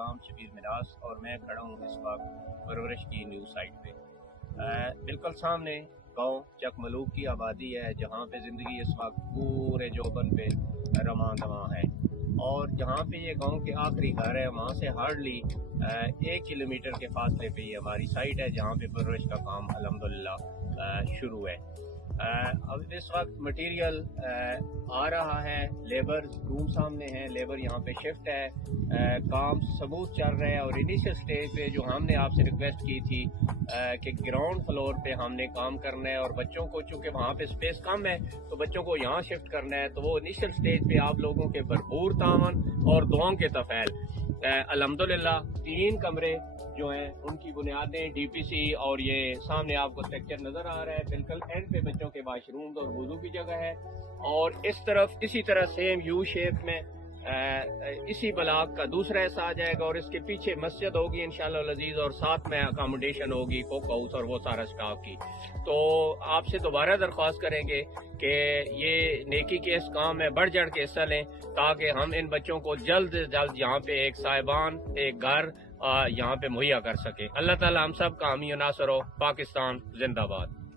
سلام شبیر مناس، اور میں کھڑا ہوں اس وقت پرورش کی نیو سائٹ پہ۔ بالکل سامنے گاؤں چک ملوک کی آبادی ہے، جہاں پہ زندگی اس وقت پورے جوبن پہ رواں دواں ہے، اور جہاں پہ یہ گاؤں کے آخری گھر ہے وہاں سے ہارڈلی 1 کلومیٹر کے فاصلے پہ یہ ہماری سائٹ ہے، جہاں پہ پرورش کا کام الحمدللہ شروع ہے۔ اب اس وقت مٹیریل آ رہا ہے، لیبر روم سامنے ہیں، لیبر یہاں پہ شفٹ ہے، کام سموتھ چل رہا ہے، اور انیشیل سٹیج پہ جو ہم نے آپ سے ریکویسٹ کی تھی کہ گراؤنڈ فلور پہ ہم نے کام کرنا ہے، اور بچوں کو چونکہ وہاں پہ سپیس کم ہے تو بچوں کو یہاں شفٹ کرنا ہے، تو وہ انیشیل سٹیج پہ آپ لوگوں کے بھرپور تعاون اور دعاؤں کے تفعیل الحمدللہ 3 کمرے جو ہیں ان کی بنیادیں ڈی پی سی، اور یہ سامنے آپ کو اسٹرکچر نظر آ رہا ہے، بالکل اینڈ پہ بچوں کے واش روم اور وضو کی جگہ ہے، اور اس طرف اسی طرح سیم یو شیپ میں اسی بلاک کا دوسرا حصہ آ جائے گا، اور اس کے پیچھے مسجد ہوگی انشاءاللہ العزیز، اور ساتھ میں اکاموڈیشن ہوگی، کوک ہاؤس اور وہ سارا سٹاف کی۔ تو آپ سے دوبارہ درخواست کریں گے کہ یہ نیکی کے اس کام میں بڑھ چڑھ کے حصہ لیں، تاکہ ہم ان بچوں کو جلد سے جلد یہاں پہ ایک صاحبان ایک گھر یہاں پہ مہیا کر سکیں۔ اللہ تعالی ہم سب کا حامی و ناصر ہو۔ پاکستان زندہ باد۔